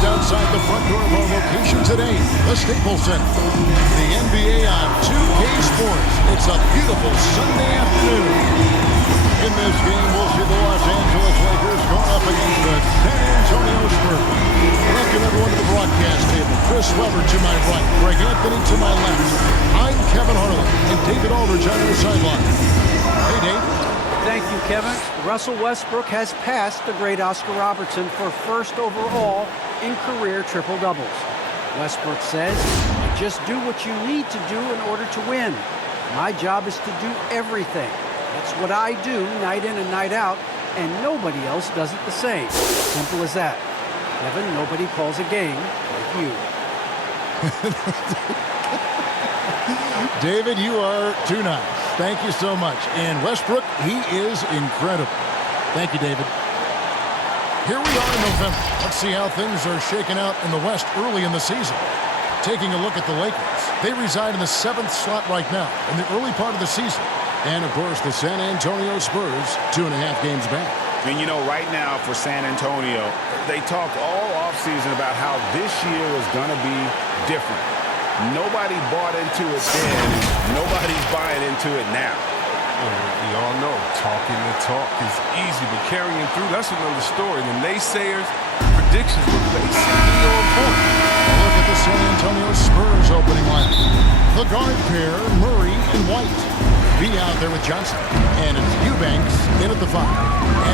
just outside the front door of our location today, the Staples Center. The NBA on 2K Sports. It's a beautiful Sunday afternoon. In this game, we'll see the Los Angeles Lakers going up against the San Antonio Spurs. Welcome everyone to the broadcast table. Chris Webber to my right, Greg Anthony to my left. I'm Kevin Harlan, and David Aldridge on the sideline. Hey, Dave. Thank you, Kevin. Russell Westbrook has passed the great Oscar Robertson for first overall in career triple-doubles. Westbrook says, just do what you need to do in order to win. My job is to do everything. That's what I do night in and night out, and nobody else does it the same. Simple as that. Kevin, nobody calls a game like you. David, you are too nice. Thank you so much. And Westbrook, he is incredible. Thank you, David. Here we are in November. Let's see how things are shaking out in the West early in the season. Taking a look at the Lakers. They reside in the 7th slot right now in the early part of the season. And, of course, the San Antonio Spurs, 2.5 games back. And, you know, right now for San Antonio, they talked all offseason about how this year was going to be different. Nobody bought into it then. Nobody's buying into it now. We all know talking the talk is easy, but carrying through, that's another story. The naysayers' predictions were basically on point. Look at the San Antonio Spurs opening line. The guard pair, Murray and White. Be out there with Johnson. And it's Eubanks in at the 5.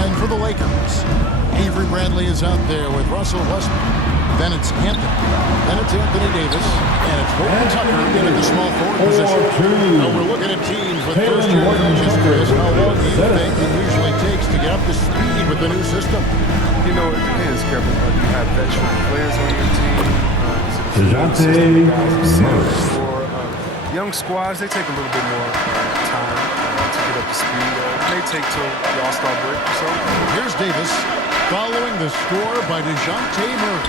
And for the Lakers, Avery Bradley is out there with Russell Westbrook. Then it's Anthony. Then it's Anthony Davis. And it's Horton Tucker in at the small forward position. Now we're looking at teams with first-year coaches, Chris. How long do you think it usually takes to get up to speed with the new system? You know, it depends, Kevin. You have veteran players on your team. DeJounte Murray. Young squads, they take a little bit more time to get up to speed. It may take till the All-Star break or so. Here's Davis following the score by DeJounte Murray.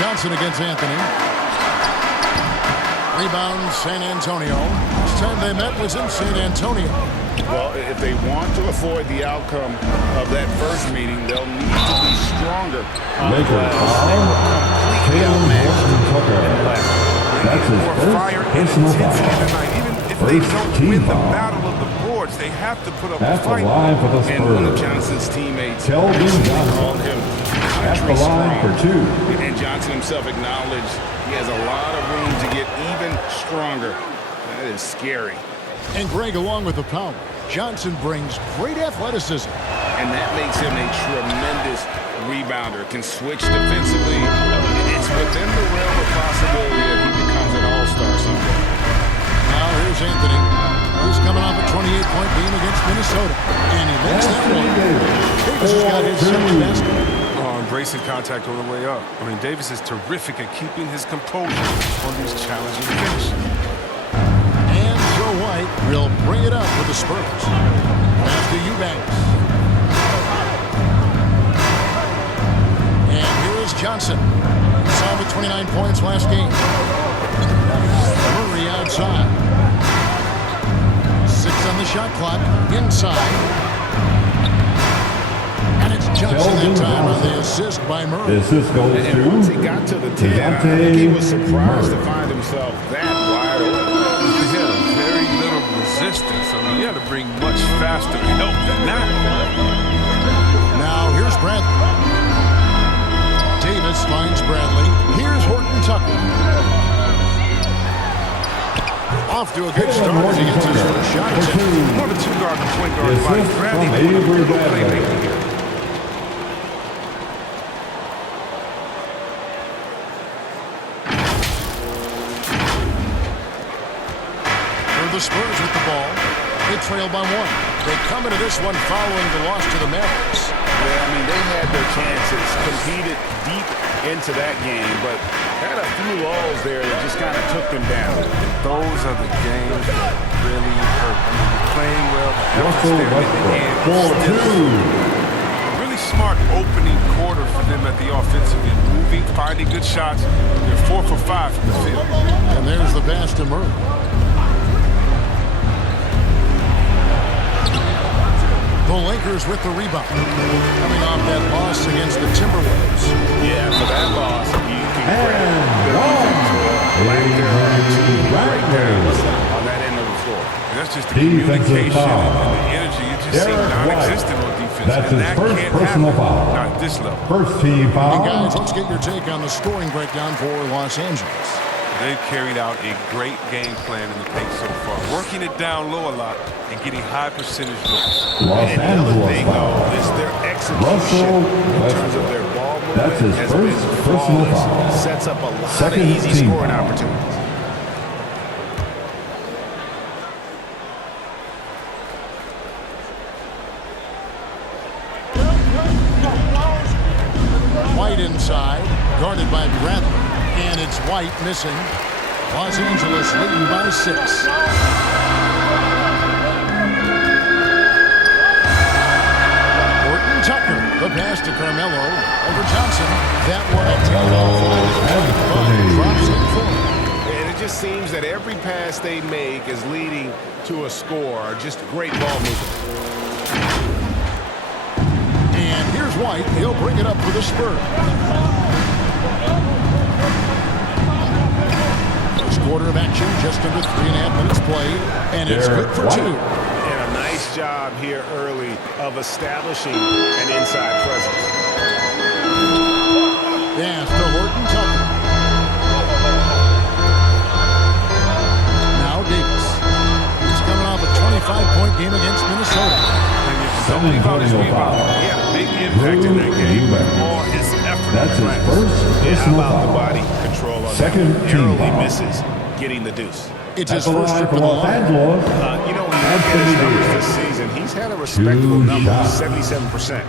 Johnson against Anthony. Rebound San Antonio. Last time they met was in San Antonio. Well, if they want to avoid the outcome of that first meeting, they'll need to be stronger on the glass. They were completely outmatched in the last. That's his fire first and personal intensity foul. tonight. Even if they don't win the battle of the boards, they have to put up That's a fight. the line for the And one of Spurs. Johnson's teammates Kelvin Johnson. called him That's country the line strong. for 2. And Johnson himself acknowledged he has a lot of room to get even stronger. That is scary. And Greg, along with the power, Johnson brings great athleticism. And that makes him a tremendous rebounder. Can switch defensively. It's within the realm of possibility that he becomes an all-star someday. Now here's Anthony. He's coming off a 28-point game against Minnesota. And he makes that one. Davis has got his 7th basket. Embracing contact on the way up. I mean, Davis is terrific at keeping his composure on these challenging finishes. And Joe White will bring it up with the Spurs. Pass to Eubanks. And here is Johnson. He saw him with 29 points last game. Murray outside. 6 on the shot clock. Inside. And it's Johnson that time on the assist by Murray. The assist goes And once he got to the 10, I think he was surprised to find himself that wide open. He had very little resistance. I mean, he had to bring much faster help than that. Now here's Bradley. Davis finds Bradley. Here's Horton Tucker. Off to a good start as he gets his first shot. More of a two-guard and point-guard fight. Bradley doing a little playmaking here. The Spurs with the ball. They trail by 1. They come into this one following the loss to the Mavericks. Yeah, I mean, they had their chances, competed deep into that game, but had a few lulls there that just kind of took them down. Those are the games that really hurt. I mean, playing well, the effort's Russell there in the end. Westbrook, 4-2. A really smart opening quarter for them at the offensive end. Moving, finding good shots. They're 4 for 5 from the field. And there's the pass to Murray. The Lakers with the rebound. Coming off that loss against the Timberwolves. Yeah, for that loss, you can credit the defense for lack thereof to breakdowns on that end of the floor. And that's just the Defensive communication foul. and the energy. It just seemed Derek White. non-existent on defense. That's and his that first can't personal happen. foul. Not at this level. First team And foul. guys, let's get your take on the scoring breakdown for Los Angeles. They've carried out a great game plan in the paint so far, working it down low a lot and getting high percentage looks. Los And another Angeles thing, foul. though, is their execution Russell in terms of their ball movement That's his has first been personal flawless. foul. Sets up a lot Second of easy team scoring foul. opportunities. White inside, guarded by Bradley. And it's White missing. Los Angeles leading by 6. Horton Tucker, the pass to Carmelo. Over Johnson. That one taken off line. Drops in for him. And it just seems that every pass they make is leading to a score. Just great ball movement. And here's White. He'll bring it up for the Spurs. First quarter of action, just under 3.5 minutes played. And it's Derek good for White. 2. And a nice job here early of establishing an inside presence. Pass to Horton Tucker. Now Davis. He's coming off a 25-point game against Minnesota. Don't leave out his Antonio rebound. foul. He had a big impact in that game with all his effort. That's on his the glass. first Yeah, how personal about the foul. body control on Second that? team Narrowly foul. misses getting the deuce. It's At his the first line trip for to the Los line. Angeles. You know, when you look at his numbers this season, he's had a respectable number, shots. 77%.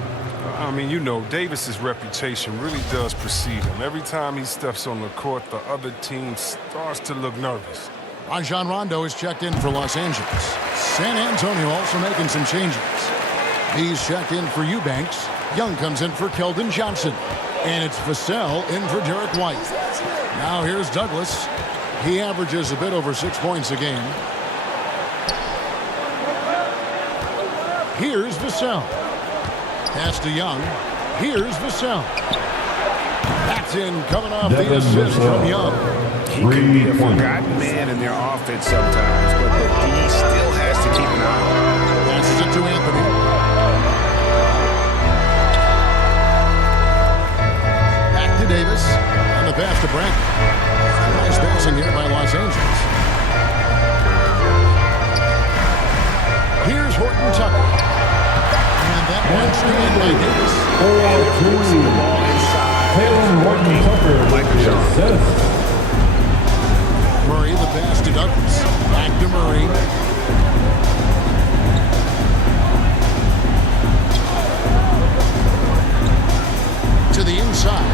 I mean, you know, Davis's reputation really does precede him. Every time he steps on the court, the other team starts to look nervous. Rajon Rondo is checked in for Los Angeles. San Antonio also making some changes. He's checked in for Eubanks. Young comes in for Keldon Johnson. And it's Vassell in for Derek White. Now here's Douglas. He averages a bit over 6 points a game. Here's Vassell. Pass to Young. Here's Vassell. That's in, coming off the Devin assist Vassell. from Young. He can be a 3 points. forgotten man in their offense sometimes, but the D still has to keep an eye on him. Passes it to Anthony. Back to Davis. And the pass to Brandon. Nice passing here by Los Angeles. Here's Horton Tucker. And that one's taken by Davis. 4-2. The ball inside. Taylor Horton Tucker Like with a the shot. assist. Murray, the pass to Douglas. Back to Murray. To the inside.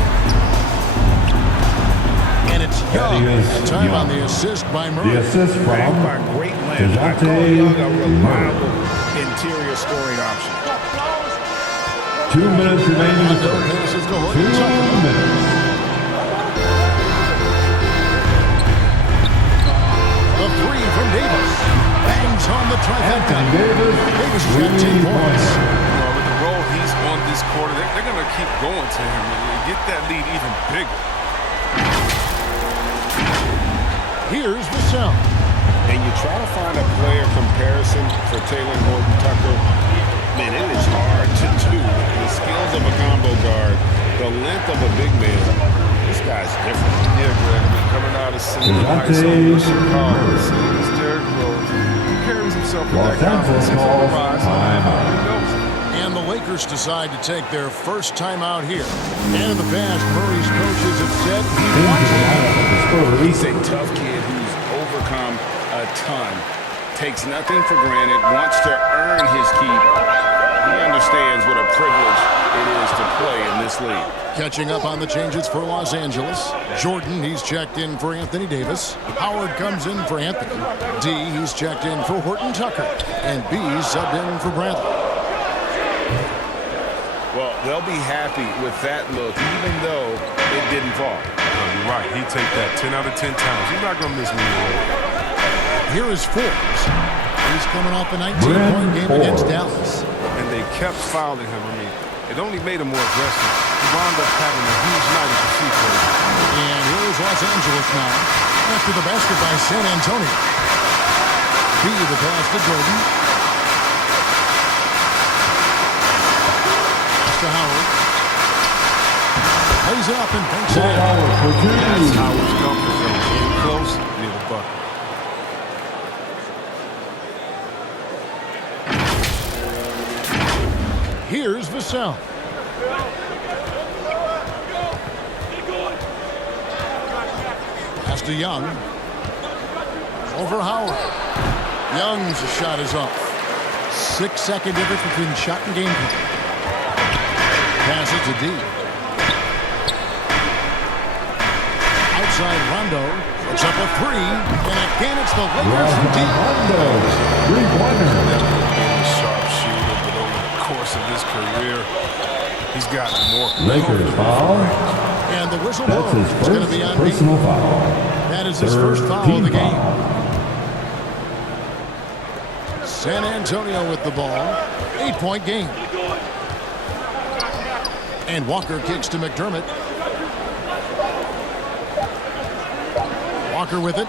And it's Young. That is And time on Young. the assist by Murray. The assist Backed from by great length. I call Dejounte Young a reliable Murray. interior scoring option. 2 minutes remaining in the Rondo third. passes to 2 Horton Tucker. minutes. The three from Davis. Bangs on the trifecta. Anthony Davis, Davis 3 got 10 points. points. You know, with the role he's on this quarter, they're going to keep going to him and get that lead even bigger. Here's Vassell. And you try to find a player comparison for Taylor Horton Tucker. Man, it is hard to do. The skills of a combo guard, the length of a big man. This guy's different. Yeah, Greg. I mean, coming out of Cincinnati, high Dejounte school, Chicago, Murray. seeing this Derrick Rose, he carries himself with Los that confidence. Angeles He's on the calls rise. timeout. He knows it. And the Lakers decide to take their first timeout here. And in the past, Murray's coaches have said he Into wants the it. lineup of the Spurs. He's a tough kid who's overcome a ton. Takes nothing for granted, wants to earn his keep. He understands what a privilege it is to play in this league. Catching up on the changes for Los Angeles. Jordan, he's checked in for Anthony Davis. Howard comes in for Anthony. D, he's checked in for Horton Tucker. And B, subbed in for Bradley. Well, they'll be happy with that look, even though it didn't fall. You're right. He take that 10 out of 10 times. He's not going to miss me. Here is Forbes. He's coming off a 19-point game against Dallas. and they kept fouling him. I mean, it only made him more aggressive. He wound up having a huge night at the free throw. And here's Los Angeles now. After the basket by San Antonio. B the pass to Jordan. Pass to Howard. Lays it up and banks it in. That's Howard's comfort zone. In close, near the bucket. Here's Vassell. Pass to Young. Over Howard. Young's shot is off. 6-second difference between shot and game point. Pass it to D. Outside Rondo. Puts up a three. And again it's the Lakers from deep. Rondo, three-pointer. Never been a sharp shooter, but over the course of his career, he's gotten more. Lakers foul. And the whistle That's blows. his It's going to be first on personal D. foul. That is his Third first foul team of the game. foul. San Antonio with the ball. 8-point game. And Walker kicks to McDermott. Walker with it.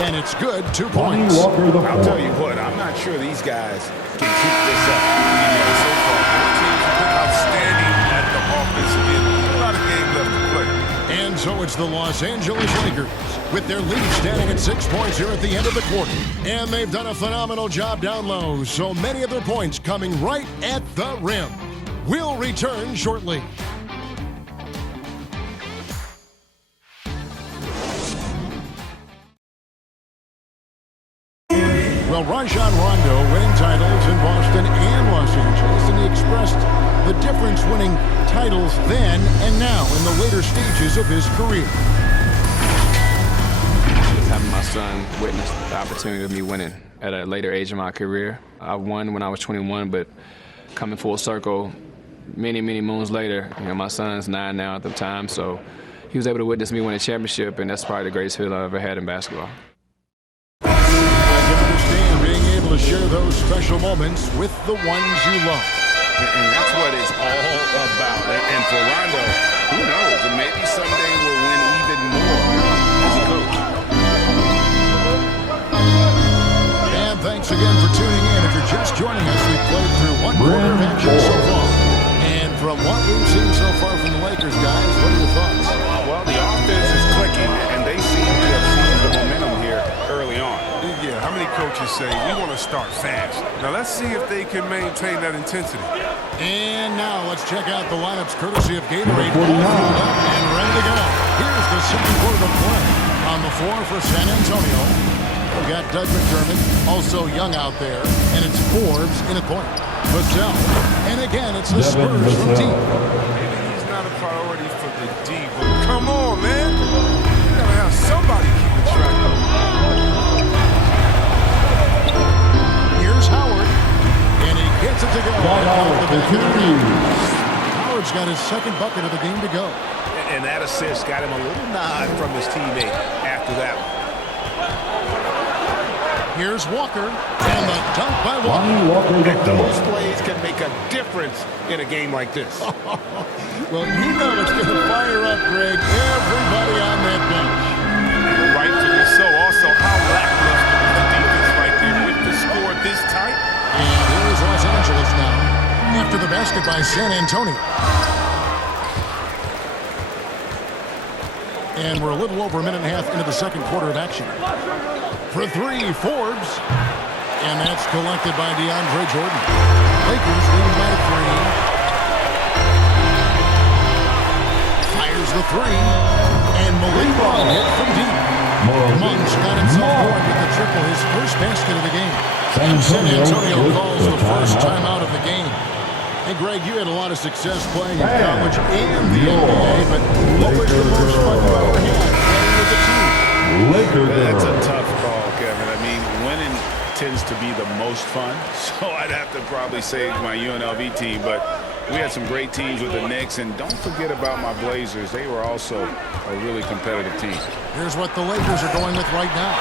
And it's good. 2 Lonnie points. Walker, the I'll tell fourth. you what, I'm not sure these guys can keep this up. Yeah, so far, both teams have been outstanding at the offensive end. A lot of game left to play. And so it's the Los Angeles Lakers with their lead standing at 6 points here at the end of the quarter. And they've done a phenomenal job down low. So many of their points coming right at the rim. We'll return shortly. Well, Rajon Rondo winning titles in Boston and Los Angeles, and he expressed the difference winning titles then and now in the later stages of his career. Just having my son witness the opportunity of me winning at a later age in my career. I won when I was 21, but coming full circle many, many moons later, my son's 9 now at the time, so he was able to witness me win a championship, and that's probably the greatest feeling I've ever had in basketball. I can understand being able to share those special moments with the ones you love. And that's what it's all about. And for Rondo, who knows? Maybe someday we'll win even more as a coach. And thanks again for tuning in. If you're just joining us, we've played through one quarter of action so far. And from what we've seen so far from the Lakers, guys, what are your thoughts? Well, the offense is clicking, and they seem to have seized the momentum here early on. Yeah, how many coaches say we want to start fast? Now let's see if they can maintain that intensity. And now let's check out the lineups courtesy of Gatorade. Number 49. All filled up and ready to go. Here's the second quarter of play. On the floor for San Antonio, we've got Doug McDermott, also Young out there, and it's Forbes in a corner. Vassell, and again it's the Devin Spurs from Vassell. deep. Maybe he's not a priority for the D, but come on, man. You gotta have somebody keeping track of him. Here's Howard, and he gets it to go. Off the back of the rim. Howard's got his second bucket of the game to go. And that assist got him a little nod from his teammate after that one. Here's Walker, and the dunk by Walker. Lonnie Walker, the Those fourth. plays can make a difference in a game like this. Well, you know it's going to fire up, Greg, everybody on that bench. And rightfully so. Also, how lackluster was the defense right there with the score this tight? And here's Los Angeles now, after the basket by San Antonio. And we're a little over a minute and a half into the second quarter of action. For three, Forbes. And that's collected by DeAndre Jordan. Lakers leading by 3. Fires the three. And Malik Monk hit from deep. Monk's got himself going with the triple, his first basket of the game. And San Antonio calls the first timeout of the game. Hey, Greg, you had a lot of success playing in college and the NBA, but what was the most fun you ever had playing with the team? Laker That's a girl. tough call, Kevin. I mean, winning tends to be the most fun, so I'd have to probably say my UNLV team, but we had some great teams with the Knicks, and don't forget about my Blazers. They were also a really competitive team. Here's what the Lakers are going with right now.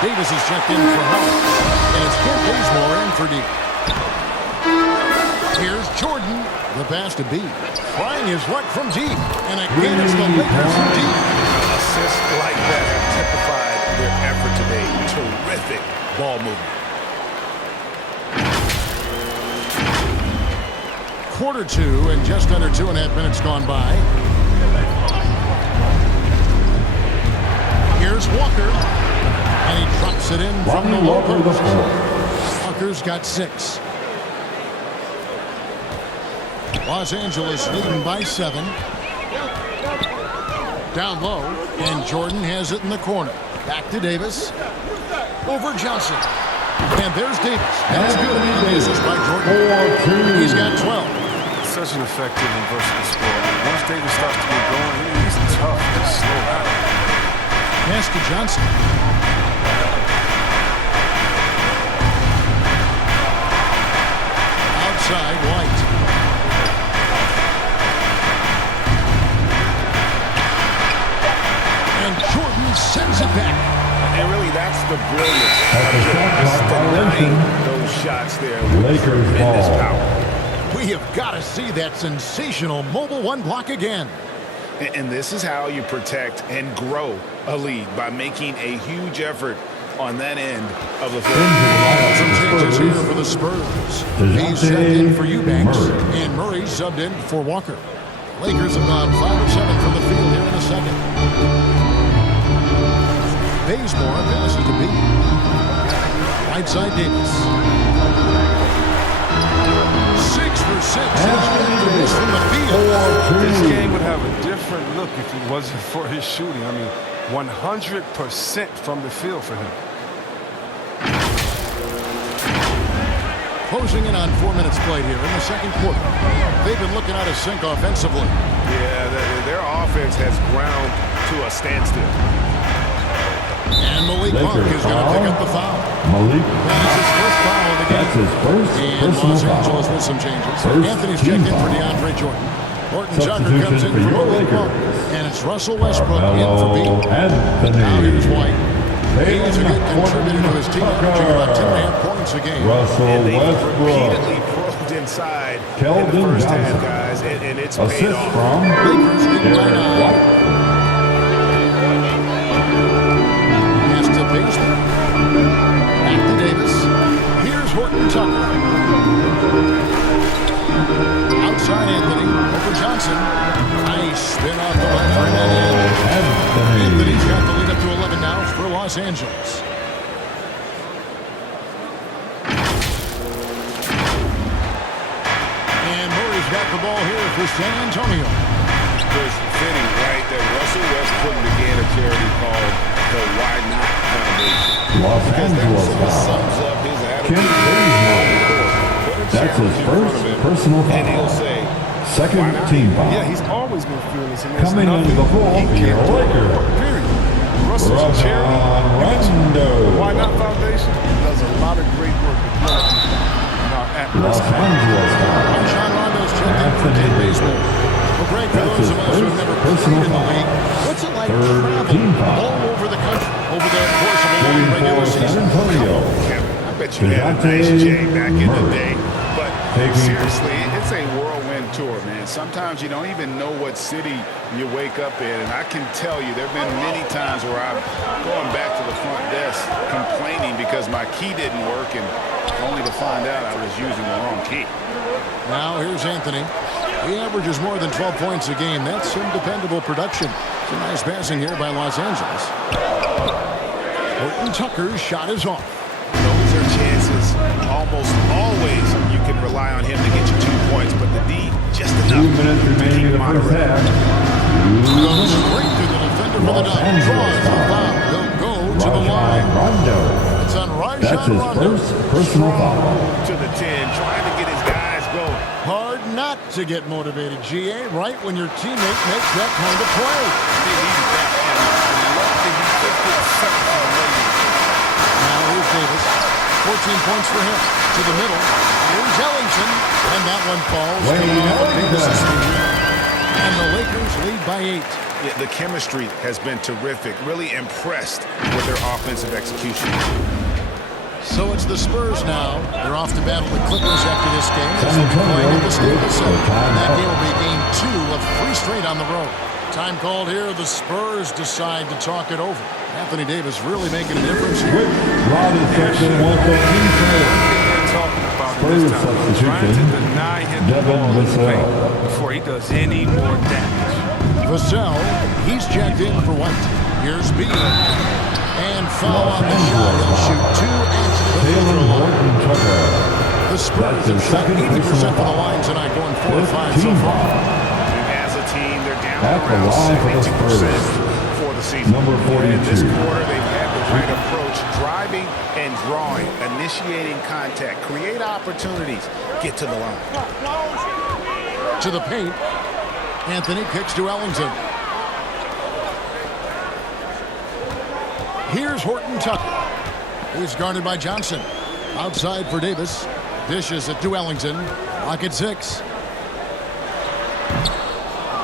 Davis is checked in for Howard, and it's Kent Bazemore in for deep. Here's Jordan. The pass to B. Trying his luck from deep. And again, it's the Lakers from deep. Assists like that have typified their effort today. Terrific ball movement. Quarter two and just under 2.5 minutes gone by. Here's Walker. And he drops it in from the low post. Walker's got 6. Los Angeles leading by 7. Down low, and Jordan has it in the corner. Back to Davis. Over Johnson. And there's Davis. That's good. And this is by Jordan. He's got 12. Such an effective and versatile scorer. Once Davis starts to get going, he's tough to slow down. Pass to Johnson. Outside, White. And Jordan sends it back. And really, that's the brilliance. At the shot clock violation. Those shots there. Lakers Tremendous ball. power. We have got to see that sensational mobile one block again. And this is how you protect and grow a lead, by making a huge effort on that end of the floor. Some changes here for the Spurs. He's subbed in for Eubanks, and Murray subbed in for Walker. Lakers have gone 5 of 7 from the field here in the second. Bazemore passes to B. Right side Davis. 6 for 6. From the field. This game would have a different look if it wasn't for his shooting. I mean, 100% from the field for him. Closing in on 4 minutes played here in the second quarter. They've been looking out of sync offensively. Yeah, their offense has ground to a standstill. And Malik Monk is going to pick up the foul. Malik. That's his first foul of the game. That's his first And personal Los Angeles foul. with some changes. First Anthony's team checked in for foul. DeAndre Jordan. Horton Tucker Substitution comes in for for your Malik Monk. Lakers. And it's Russell Westbrook in for Carmelo B. Anthony. Now here's White. He's a good Horton contributor to his team, averaging about 10.5 points a game. Russell And they Westbrook. repeatedly probed inside in Keldon the first half, Johnson. guys, and it's paid Assist off. from Lakers leading by Derek 9. White. Pass to Bazemore. Back to Davis. Here's Horton Tucker. Outside Anthony. Over Johnson. Nice spin off the left right hand. Anthony. Anthony's got the lead up to 11 now for Los Angeles. And Murray's got the ball here for San Antonio. It's fitting, right, that Russell Westbrook began a charity called the Why Not Foundation. Los Angeles That foul. sums up his Kent attitude. Bazemore. That's his first personal And he'll foul. say, Second team foul. Yeah, he's always been fearless. And there's Coming into the ball, he your can't do. Lakers. Period. Russell's a charity. Rondo. Why Not Foundation does a lot of great work with young people. Now, at Los risk. Angeles foul. John Rondo's checked in for Anthony Kent Davis. Bazemore. Well, Greg, for That's those his of us who have first never personal played in the foul. league, what's it like Third team traveling foul. all over the country over the course of a long Shooting regular for San season? Antonio. I bet you had a nice DeJounte J back in the Murray. day. But Taking- seriously, it's a whirlwind tour, man. Sometimes you don't even know what city you wake up in. And I can tell you, there have been many times where I'm going back to the front desk complaining because my key didn't work, and only to find out I was using the wrong key. Now here's Anthony. He averages more than 12 points a game. That's some dependable production. Some nice passing here by Los Angeles. Horton Tucker's shot is off. Those are chances. Almost always you can rely on him to get you 2 points, but the D, just 2 enough minutes to remaining keep in the him out of first rhythm. half. Goes straight to the defender for the Los dunk. Angeles Draws the foul. foul. He'll go to the Rajon line. Rondo. It's on That's Rajon his Rondo. first personal foul. To the 10, trying to get his guys going. Hard not to get motivated, GA, right when your teammate makes that kind of play. They needed that, and I love that he took it second from the lady. Now here's Davis. 14 points for him. To the middle. Here's Ellington. And that one falls. Wayne Ellington. And the Lakers lead by 8. Yeah, the chemistry has been terrific. Really impressed with their offensive execution. So it's the Spurs now. They're off to battle the Clippers after this game. San They'll be playing at the Antonio Staples Center. for And that timeout. game will be game 2 of 3 straight on the road. Time called here. The Spurs decide to talk it over. Anthony Davis really making a difference here. Rod section 113. They're talking about it this time. Spurs Trying to substitution, deny him the Devin ball in the Vassell. paint before he does any more damage. Vassell, he's checked in for White. Here's Beal. And foul on the shot. He'll shoot 2 at the free Taylor throw line. Horton Tucker. The Spurs That's his have shot second 80% personal from the foul. line tonight, going 4 or 5 so Team far. And as a team, they're down At the around line for the 72% Spurs. for the season. Number And this 42. quarter, they've had the right approach, driving and drawing, initiating contact, create opportunities, get to the line. To the paint. Anthony kicks to Ellington. Here's Horton Tucker. He's guarded by Johnson. Outside for Davis. Dishes it to Ellington. Lock at 6.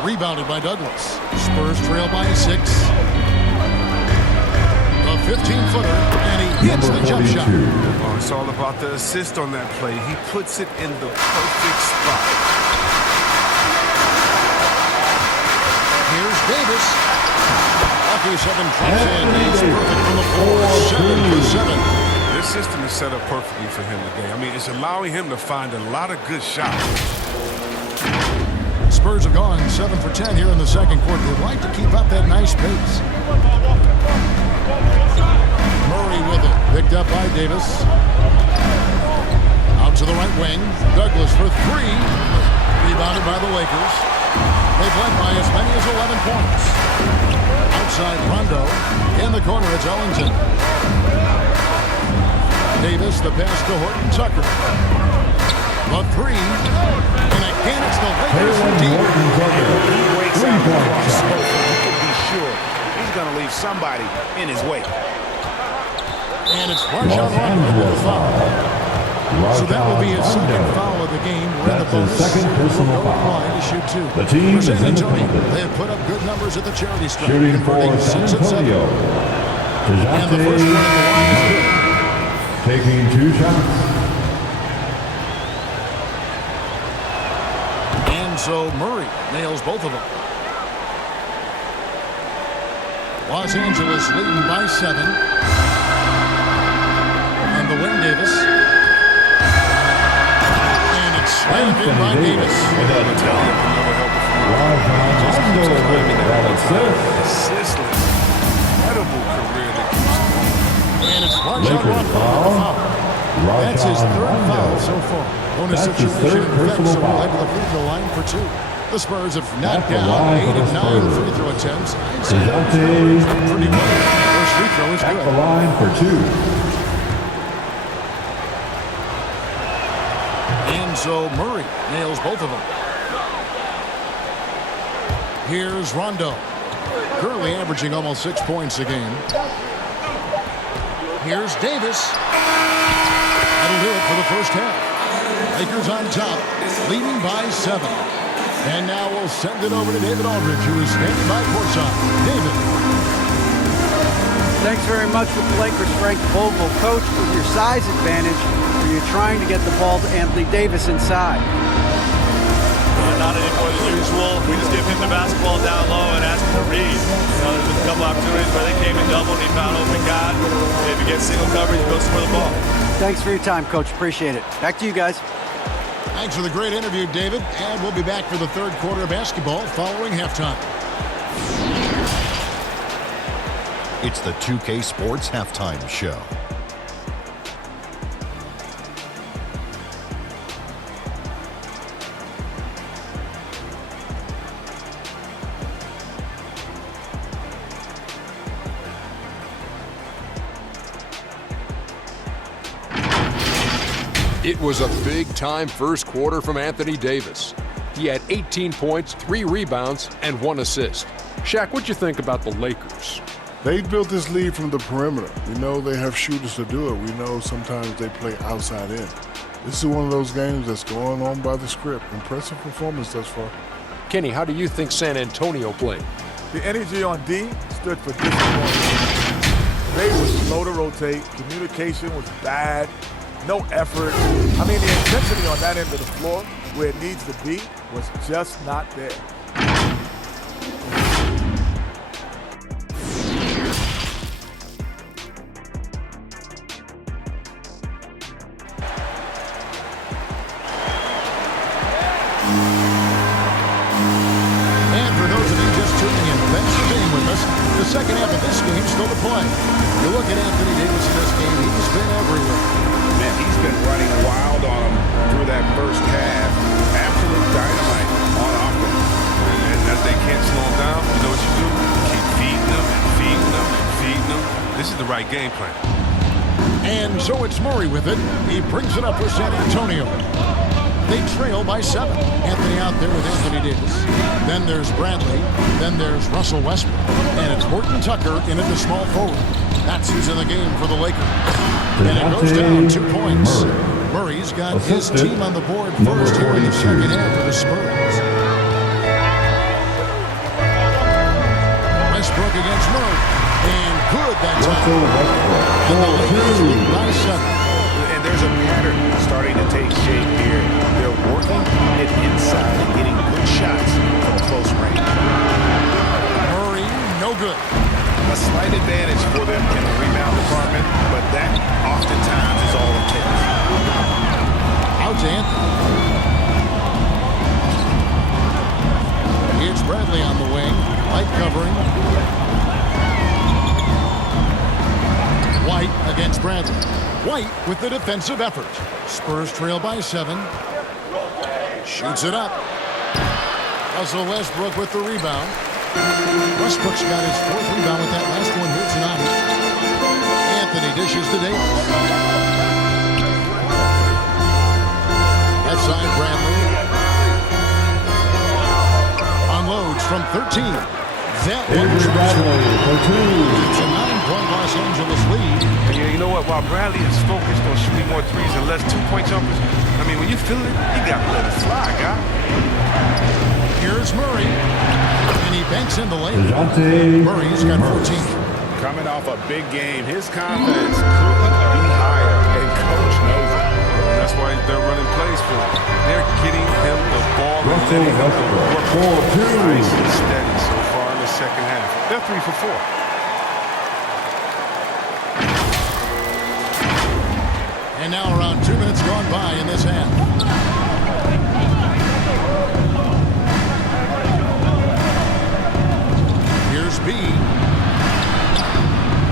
Rebounded by Douglas. Spurs trail by 6. A 15-footer, and he hits the Number jump shot. 42. Oh, it's all about the assist on that play. He puts it in the perfect spot. Here's Davis. Lucky 7 drops in. He's perfect from the floor. 7 for 7. This system is set up perfectly for him today. I mean, it's allowing him to find a lot of good shots. Spurs have gone 7 for 10 here in the second quarter. They'd like to keep up that nice pace. Murray with it. Picked up by Davis. Out to the right wing. Douglas for 3. Rebounded by the Lakers. They've led by as many as 11 points. Outside Rondo. In the corner, it's Ellington. Davis, the pass to Horton Tucker. The 3. And again, it's the Lakers from deep. Horton Tucker. He breaks out the 3-point cross shot. court. You can be sure he's going to leave somebody in his wake. And it's Los Rajon Rondo with the Angeles foul. foul. So that will be his Rajon second Rondo. foul of the game. We're in the That's his bonus. second personal Go foul. line to shoot 2. The team For is San in the Antonio, paint. they have put up good numbers at the charity stripe. Shooting for converting San 6 and 7. Antonio. And the first one at the line is good. Taking 2 shots. And so Murray nails both of them. Los Angeles leading by 7. And the wing, Davis. And it's slammed in by Davis. Another helper for Rajon Rondo with that assist. Assistless. Incredible career that keeps And it's Rajon Lakers Rondo with the foul. foul. That's his Rajon third Rondo. foul so far. Bonus That's his situation third in effect, personal so we'll foul. head to the free throw line for 2. The Spurs have knocked At the down line 8 for of the 9 Spurs. free throw attempts. I'd say Dejounte pretty well. First free throw is at the good. line for 2. And so Murray nails both of them. Here's Rondo. Currently averaging almost 6 points a game. Here's Davis. That'll do it for the first half. Lakers on top, leading by 7. And now we'll send it over to David Aldridge, who is standing by courtside. David. Thanks very much with the Lakers, Frank Vogel. Coach, with your size advantage, are you trying to get the ball to Anthony Davis inside? Not any more than usual. We just give him the basketball down low and ask him to read. There's been a couple opportunities where they came and doubled, he found open guy. If he gets single coverage, he goes for the ball. Thanks for your time, Coach. Appreciate it. Back to you guys. Thanks for the great interview, David. And we'll be back for the third quarter of basketball following halftime. It's the 2K Sports Halftime Show. It was a big-time first quarter from Anthony Davis. He had 18 points, 3 rebounds, and 1 assist. Shaq, what'd you think about the Lakers? They built this lead from the perimeter. We know they have shooters to do it. We know sometimes they play outside in. This is one of those games that's going on by the script. Impressive performance thus far. Kenny, how do you think San Antonio played? The energy on D stood for disappointment. They were slow to rotate. Communication was bad. No effort. I mean, the intensity on that end of the floor, where it needs to be, was just not there. The second half of this game still to play. You look at Anthony Davis in this game, he's been everywhere. Man, he's been running wild on him through that first half. Absolute dynamite on offense. And as they can't slow him down, you know what you do? Keep feeding them and feeding them and feeding them. This is the right game plan. And so it's Murray with it. He brings it up for San Antonio. They trail by 7. Anthony out there with Anthony Davis. Then there's Bradley. Then there's Russell Westbrook. And it's Horton Tucker in at the small forward. That's who's in the game for the Lakers. And it goes down 2 points. Murray's got his team on the board first here in the second half for the Spurs. Westbrook against Murray. And good that time. And the Lakers lead by 7. And there's a pattern starting to take shape here. They're working it inside and getting good shots from close range. Murray, no good. A slight advantage for them in the rebound department, but that oftentimes is all it takes. Out to Anthony. Here's Bradley on the wing. Light covering. White against Bradley. White with the defensive effort. Spurs trail by 7. Shoots it up. Russell Westbrook with the rebound. Westbrook's got his 4th rebound with that last one here tonight. Anthony dishes to Davis. Left side, Bradley. Unloads from 13. That one Avery Bradley for 2. It's a 9-point Los Angeles lead. Yeah, you know what? While Bradley is focused on shooting more threes and less 2-point jumpers, I mean, when you feel it, you got to let it fly, guy. Here's Murray. And he banks in the lane. Murray's got 14. Coming off a big game, his confidence couldn't be higher, and Coach knows it. That's why they're running plays for him. They're getting him the ball and letting him go work. Nice and steady so far in the second half. They're 3 for 4. And now around 2 minutes gone by in this half. Here's B.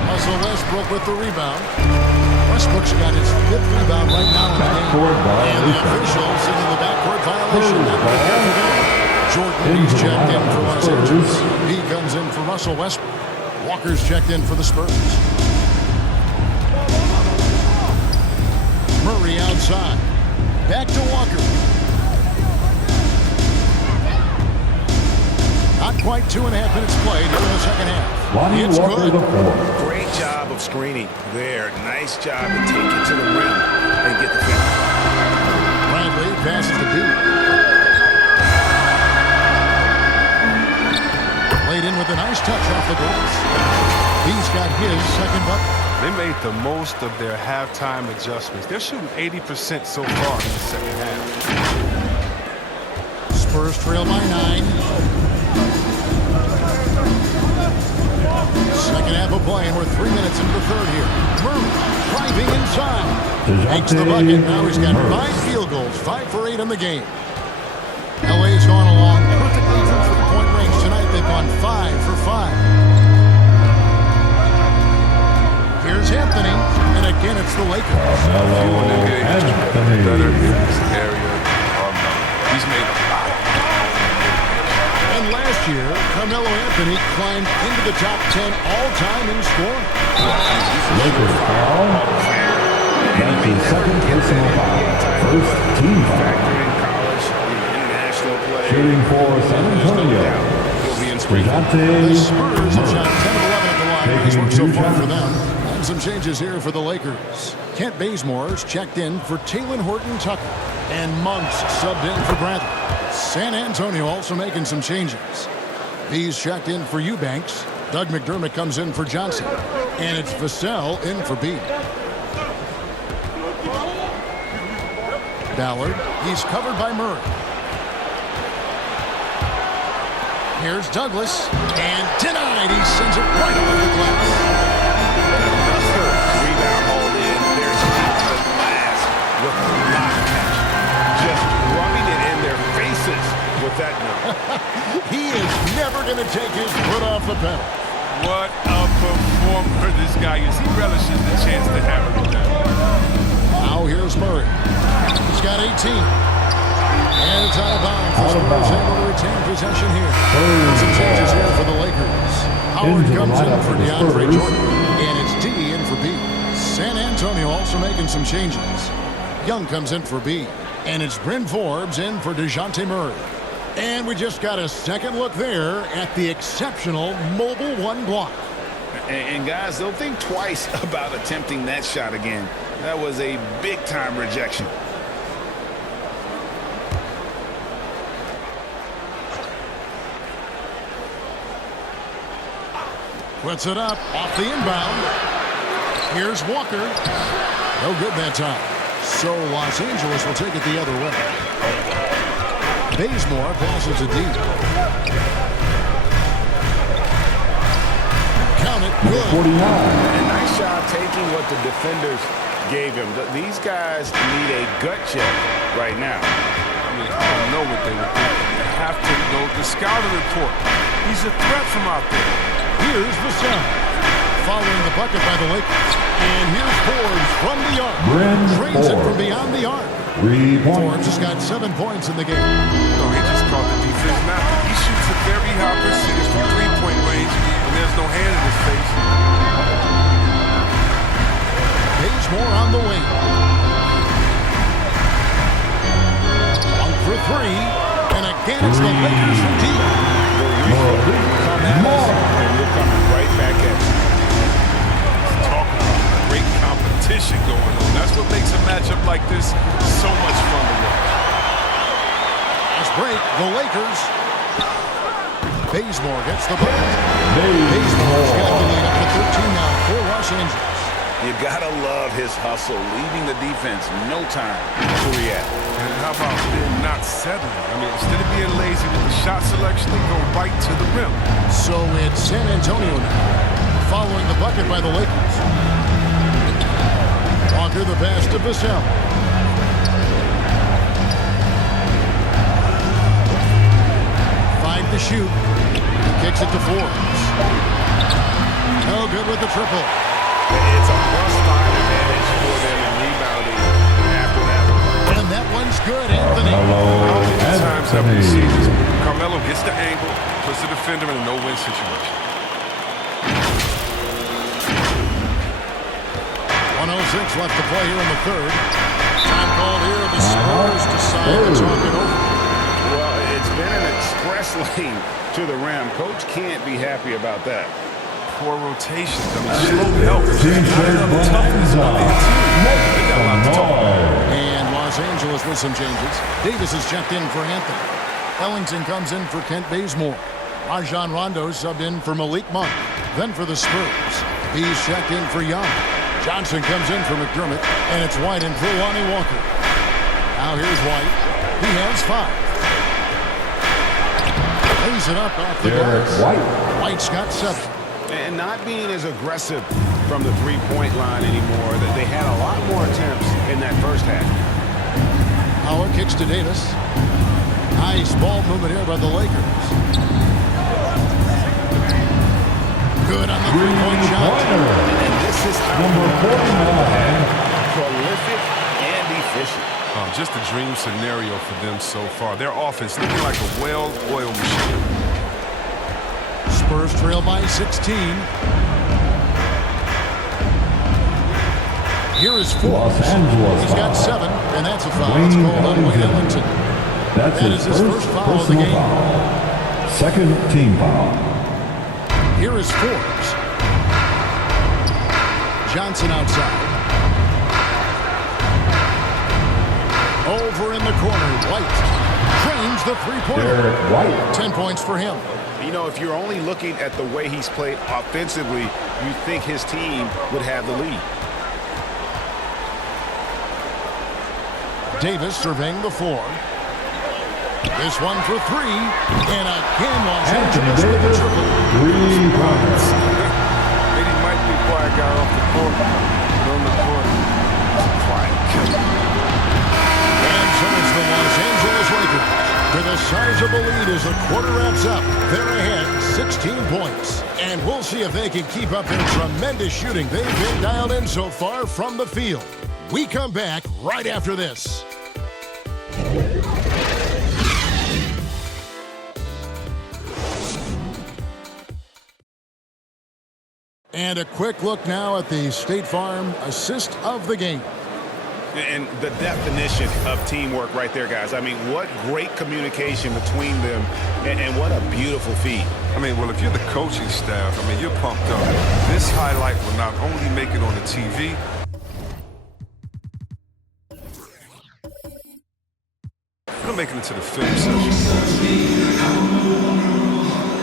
Russell Westbrook with the rebound. Westbrook's got his 5th rebound right now in the game. And the officials into the backcourt violation. Jordan, he's checked in for Los Angeles. He comes in for Russell Westbrook. Walker's checked in for the Spurs. Murray outside. Back to Walker. Not quite 2.5 minutes played in the second half. It's good. Great job of screening there. Nice job to take it to the rim and get the foul. Bradley passes to B. Played in with a nice touch off the glass. He's got his second bucket. They made the most of their halftime adjustments. They're shooting 80% so far in the second half. Spurs trail by 9. Second half of play, and we're 3 minutes into the third here. Murray driving inside. Makes the bucket. Now he's got 5 field goals, 5 for 8 in the game. LA's gone along perfectly from 3-point range tonight. They've gone 5 for 5. Here's Anthony, and again it's the Lakers. Better in this area. He's made a lot. And last year, Carmelo Anthony climbed into the top 10 all-time in scoring. Lakers foul. That's his second personal foul. First team foul. Shooting for San Antonio. The Spurs have shot 10 of 11 at the line. Nice work so far for them. And some changes here for the Lakers. Kent Bazemore's checked in for Talen Horton-Tucker. And Monks subbed in for Bradley. San Antonio also making some changes. These checked in for Eubanks. Doug McDermott comes in for Johnson. And it's Vassell in for B. Ballard, he's covered by Murray. Here's Douglas, and denied. He sends it right off the glass. Another rebound hauled in. There's the glass with a block catch. Just rubbing it in their faces with that note. He is never going to take his foot off the pedal. What a performer this guy is. He relishes the chance to have it with that. Now here's Murray. He's got 18. And it's out of bounds. The Spurs able to retain possession here. Some changes here for the Lakers. Howard comes in for DeAndre Jordan. And it's D in for B. San Antonio also making some changes. Young comes in for B. And it's Bryn Forbes in for DeJounte Murray. And we just got a second look there at the exceptional Mobile One block. And guys, they'll think twice about attempting that shot again. That was a big-time rejection. Puts it up off the inbound. Here's Walker. No good that time. So Los Angeles will take it the other way. Bazemore passes to D. Count it. Good. 49. And nice job taking what the defenders gave him. These guys need a gut check right now. I mean, I don't know what they were thinking. You have to know the scouting report. He's a threat from out there. Here's Vassell. Following the bucket by the Lakers. And here's Forbes from the arc. Trains it from beyond the arc. 3 points. Forbes has got 7 points in the game. No, he just caught the defense master. He shoots a very high percentage from three-point range, and there's no hand in his face. Bazemore on the wing. One for three. And again, it's the Lakers from deep. And we're coming right back at you. Talk about great competition going on. That's what makes a matchup like this so much fun to watch. Fast break, the Lakers. Bazemore gets the ball. Bazemore's got the lead up to 13 now for Los Angeles. You gotta love his hustle, leaving the defense no time to react. And how about them not settling? I mean, instead of being lazy with the shot selection, they go right to the rim. So it's San Antonio now, following the bucket by the Lakers. Walker the pass to Vassell. Five to shoot. He kicks it to Forbes. No good with the triple. It's a +5 advantage for them in rebounding after that one. And that one's good, Anthony. How many times have we seen this? Carmelo gets the angle, puts the defender in a no-win situation. 1:06 left to play here in the third. Time called here. The Spurs decide to talk it over. Well, it's been an express lane to the rim. Coach can't be happy about that. Poor rotations. I mean, slow help. Not enough toughness by the team. They got a lot to talk about. And Los Angeles with some changes. Davis is checked in for Anthony. Ellington comes in for Kent Bazemore. Rajon Rondo subbed in for Malik Monk. Then for the Spurs, he's checked in for Young. Johnson comes in for McDermott, and it's White in for Lonnie Walker. Now here's White. He has 5. Lays it up off the glass. White's got 7. And not being as aggressive from the three-point line anymore. They had a lot more attempts in that first half. Howard kicks to Davis. Nice ball movement here by the Lakers. Good on the three-point shot. And this is Number 49. prolific and efficient. Just a dream scenario for them so far. Their offense looking like a well-oiled machine. Spurs trail by 16. Here is Forbes. He's got 7, and that's a foul. It's called on Wayne Ellington. That's his first foul of the game. Second team foul. Here is Forbes. Johnson outside. Over in the corner, White drains the three-pointer. 10 points for him. You know, if you're only looking at the way he's played offensively, you think his team would have the lead. Davis surveying the floor. This one for three. And again, Los Angeles with the triple. 3 points. Maybe might be a quiet guy off the court. But on the court, quiet killer. And so it's the Los Angeles Lakers with a sizable lead as the quarter wraps up. They're ahead 16 points. And we'll see if they can keep up their tremendous shooting they've been dialed in so far from the field. We come back right after this. And a quick look now at the State Farm assist of the game. And the definition of teamwork right there, guys. I mean, what great communication between them, and what a beautiful feed. I mean, well, if you're the coaching staff, I mean, you're pumped up. This highlight will not only make it on the TV, it'll make it into the film session.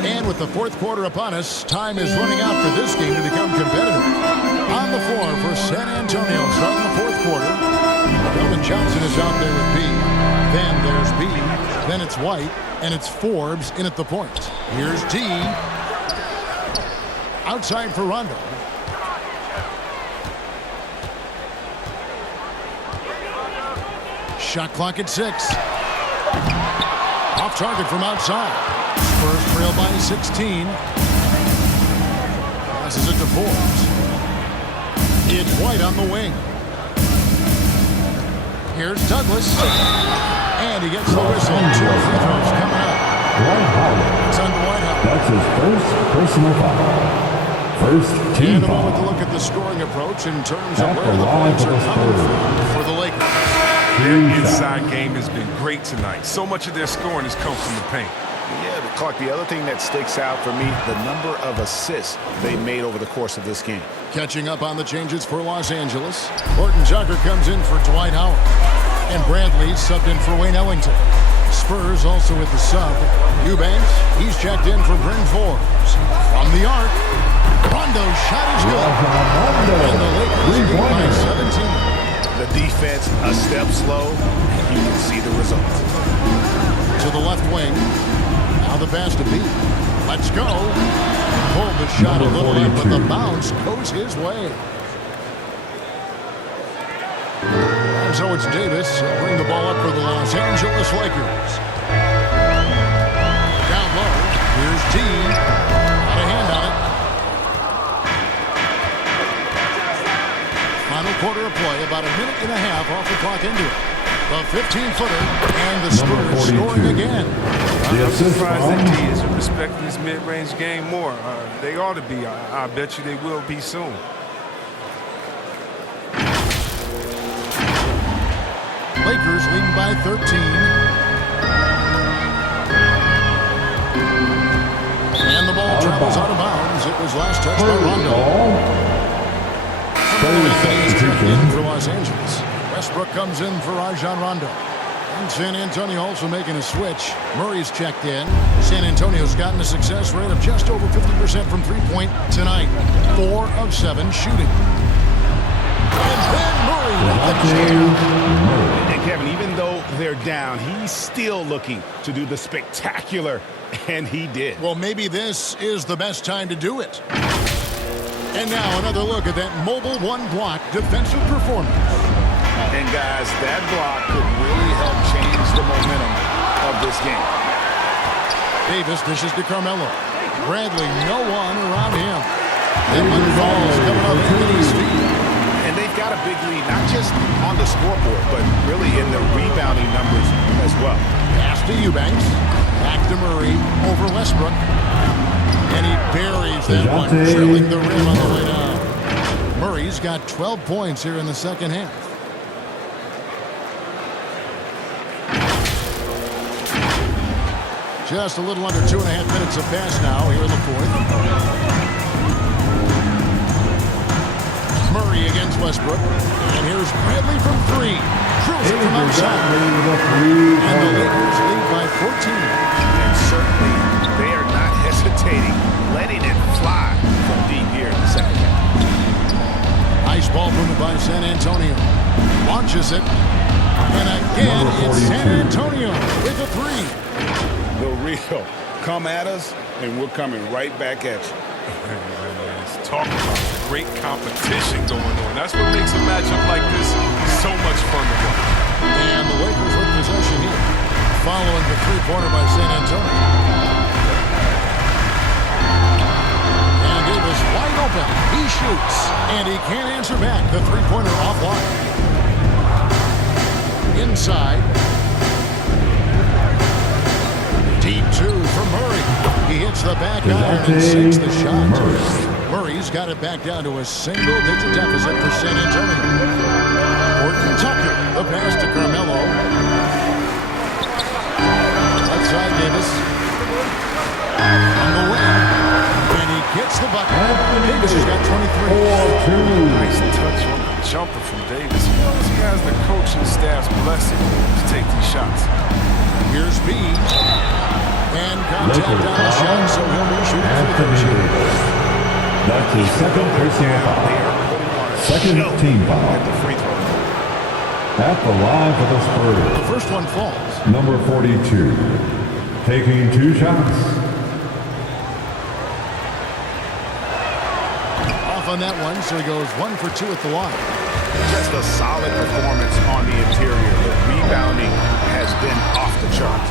And with the fourth quarter upon us, time is running out for this game to become competitive. On the floor for San Antonio, starting the fourth quarter. Delvin Johnson is out there with B. Then there's B. Then it's White. And it's Forbes in at the point. Here's D. Outside for Rondo. Shot clock at 6. Off target from outside. Spurs trail by 16. Passes it to Forbes. It's White on the wing. Here's Douglas. And he gets the whistle. 2 free throws coming up. Dwight Howard. It's on Dwight Howard. That's his first personal foul. First team And a foul. moment to look at the scoring approach in terms of At where the the line points for are the coming Spurs. from for the Lakers. their inside game has been great tonight. So much of their scoring has come from the paint. Yeah, but Clark, the other thing that sticks out for me, the number of assists they made over the course of this game. Catching up on the changes for Los Angeles. Horton Tucker comes in for Dwight Howard. And Bradley subbed in for Wayne Ellington. Spurs also with the sub. Eubanks, he's checked in for Bryn Forbes. From the arc, Rondo's shot is good. And the Lakers lead by 17. The defense a step slow, and you can see the result. To the left wing. Now the pass to B. Let's go. Pulled the shot a little bit, but the bounce goes his way. And so it's Davis bring the ball up for the Los Angeles Lakers. Down low. Here's D. Got a hand on it. Final quarter of play, about a minute and a half off the clock into it. The 15-footer, and the Spurs scoring again. I'm surprised that D isn't respecting his mid-range game more. They ought to be. I bet you they will be soon. Lakers leading by 13. And the ball travels out of bounds. It was last touched by Rondo. Anthony's checked in for Los Angeles. Westbrook comes in for Rajon Rondo. And San Antonio also making a switch. Murray's checked in. San Antonio's gotten a success rate of just over 50% from three-point tonight. 4 of 7 shooting. And then Murray with the jam. And Kevin, even though they're down, he's still looking to do the spectacular, and he did. Well, maybe this is the best time to do it. And now another look at that mobile one-block defensive performance. And guys, that block could really help change the momentum of this game. Davis dishes to Carmelo. Bradley, no one around him. That one falls coming up Anthony's feet. And they've got a big lead, not just on the scoreboard, but really in the rebounding numbers as well. Pass to Eubanks. Back to Murray over Westbrook. And he buries that one, drilling the rim on the way down. Murray's got 12 points here in the second half. Just a little under 2.5 minutes have passed now here in the fourth. Murray against Westbrook. And here's Bradley from 3. Drills it from outside. And the Lakers lead by 14. And certainly they are not hesitating misses it. And again, it's San Antonio with a three. The real. Come at us, and we're coming right back at you. Let's talk about great competition going on. That's what makes a matchup like this so much fun to watch. And the Lakers with possession here, following the three-pointer by San Antonio. And Davis wide open. He shoots, and he can't answer back. The three-pointer offline. Inside. Deep two for Murray. He hits the back iron and sinks the shot. Murray's got it back down to a single-digit deficit for San Antonio. Horton Tucker, the pass to Carmelo. Outside Davis. On the wing. And he gets the bucket. Davis has got 23. Nice touch on the jumper from Davis. He has the coaching staff's blessing to take these shots. Here's Beach. And contact on the shot, so he'll be shooting for the first here. That's his second personal foul. Second team foul. At the line for the Spurs. The first one falls. Number 42. Taking two shots. Off on that one, so he goes 1 for 2 at the line. Just a solid performance on the interior. The rebounding has been off the charts.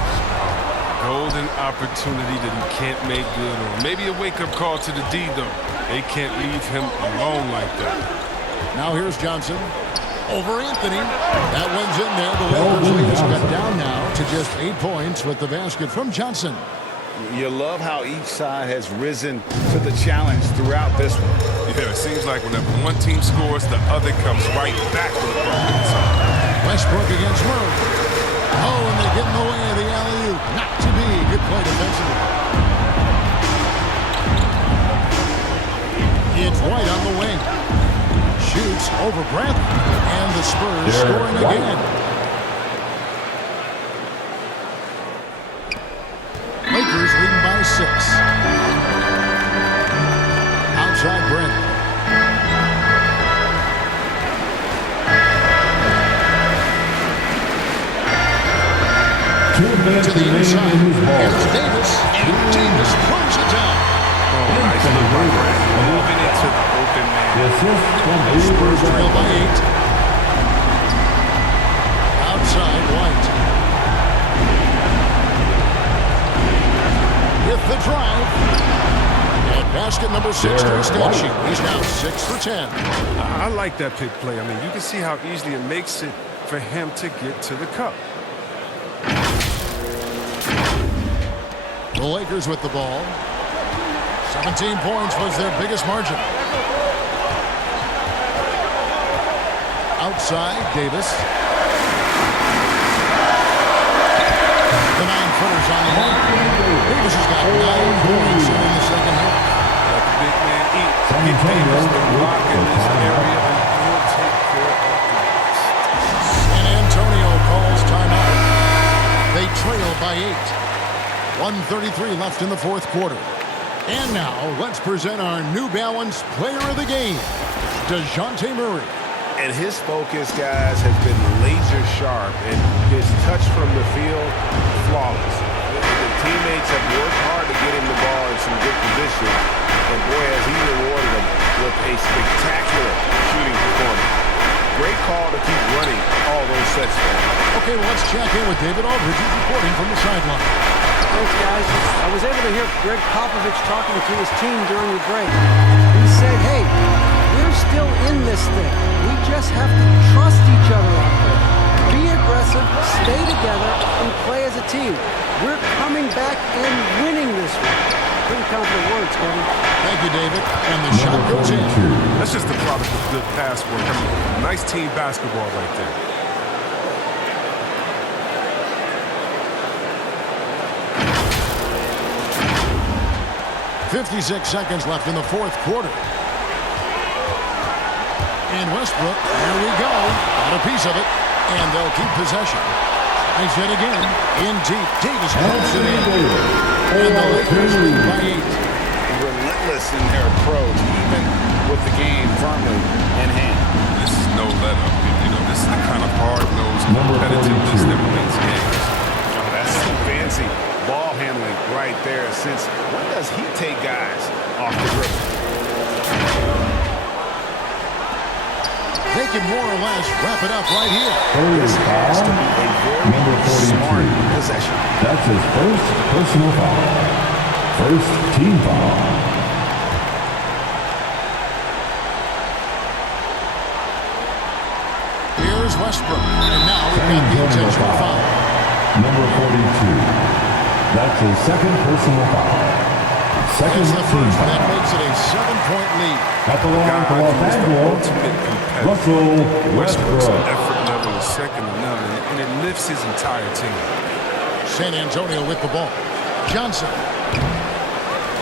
Golden opportunity that he can't make good on. Maybe a wake-up call to the D, though. They can't leave him alone like that. Now here's Johnson. Over Anthony. That one's in there. The Lakers lead is cut down now to just 8 points with the basket from Johnson. You love how each side has risen to the challenge throughout this one. Yeah, it seems like whenever one team scores, the other comes right back with a bucket. Westbrook against Murray. Oh, and they get in the way of the alley-oop. Not to be. Good play defensively. It's White on the wing. Shoots over Bradley. And the Spurs scoring again. Lakers leading by 6. Outside Bradley. To the inside. Here's Davis. And Davis throws it down. Oh, nice move by Brad. Moving into the open man. Spurs trail by 8. Outside White. With the drive. And basket number 6 to his stat sheet. He's now 6 for 10. I like that pick play. I mean, you can see how easily it makes it for him to get to the cup. The Lakers with the ball. 17 points was their biggest margin. Outside, Davis. The 9-footers on the mark. Davis has got 9 points in the second half. Let the big man eat. Get Davis the rock in this area, and he'll take care of things. San Antonio calls timeout. They trail by 8. 1:33 left in the fourth quarter. And now, let's present our New Balance Player of the Game, DeJounte Murray. And his focus, guys, has been laser sharp, and his touch from the field, flawless. The teammates have worked hard to get him the ball in some good position, and boy, has he rewarded them with a spectacular shooting performance. Great call to keep running all those sets for him. Okay, well, let's check in with David Aldridge, who's reporting from the sideline. Thanks, guys. I was able to hear Greg Popovich talking to his team during the break. He said, hey, we're still in this thing. We just have to trust each other out there. Be aggressive, stay together, and play as a team. We're coming back and winning this one. Pretty confident words, Kevin. Thank you, David. And the shot goes in. That's just the product of good pass work. I mean, nice team basketball right there. 56 seconds left in the fourth quarter. And Westbrook, there we go. Got a piece of it. And they'll keep possession. Nice hit again. In deep. Davis pumps it in. And the Lakers lead by 8. Relentless in their approach, even with the game firmly in hand. This is no let-up. You know, this is the kind of hard-nosed competitiveness that wins games. Oh, that's some fancy ball handling right there. Since when does he take guys off the dribble? They can more or less wrap it up right here. This has to be a very smart possession. That's his first personal foul. First team foul. Here's Westbrook. And now we've got the intentional foul. Number 42. That's his second personal foul. Second That's the team first. That foul. makes it a 7-point lead. At the line for Los Angeles, Russell Westbrook's Westbrook. effort level is second to none, and it lifts his entire team. San Antonio with the ball. Johnson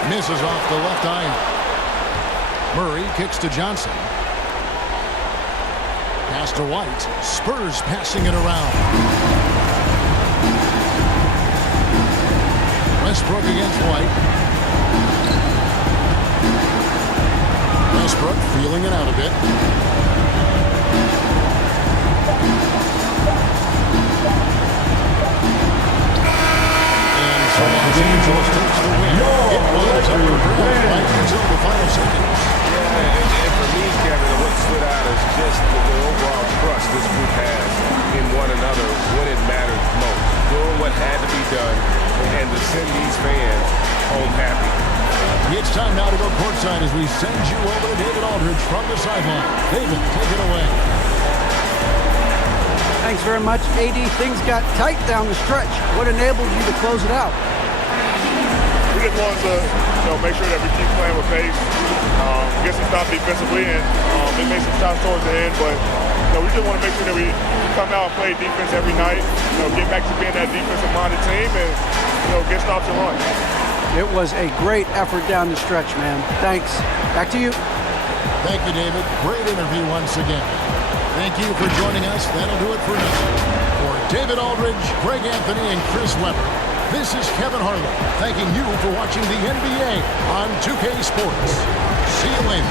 misses off the left iron. Murray kicks to Johnson. Pass to White. Spurs passing it around. Westbrook against White. Westbrook feeling it out a bit. And so Los Angeles takes the win. It was up for grabs right until the final seconds. Yeah, and for me, Kevin, what stood out is just the overall trust this group has in one another when it matters most. Doing what had to be done and to send these fans home happy. It's time now to go courtside as we send you over to David Aldridge from the sideline. David, take it away. Thanks very much, AD. Things got tight down the stretch. What enabled you to close it out? We just wanted to make sure that we keep playing with pace, get some stops defensively, and they made some shots towards the end, but we just want to make sure that we come out and play defense every night, get back to being that defensive-minded team and get stops and runs. It was a great effort down the stretch, man. Thanks. Back to you. Thank you, David. Great interview once again. Thank you for joining us. That'll do it for now. For David Aldridge, Greg Anthony, and Chris Webber, this is Kevin Harlan thanking you for watching the NBA on 2K Sports. See you later.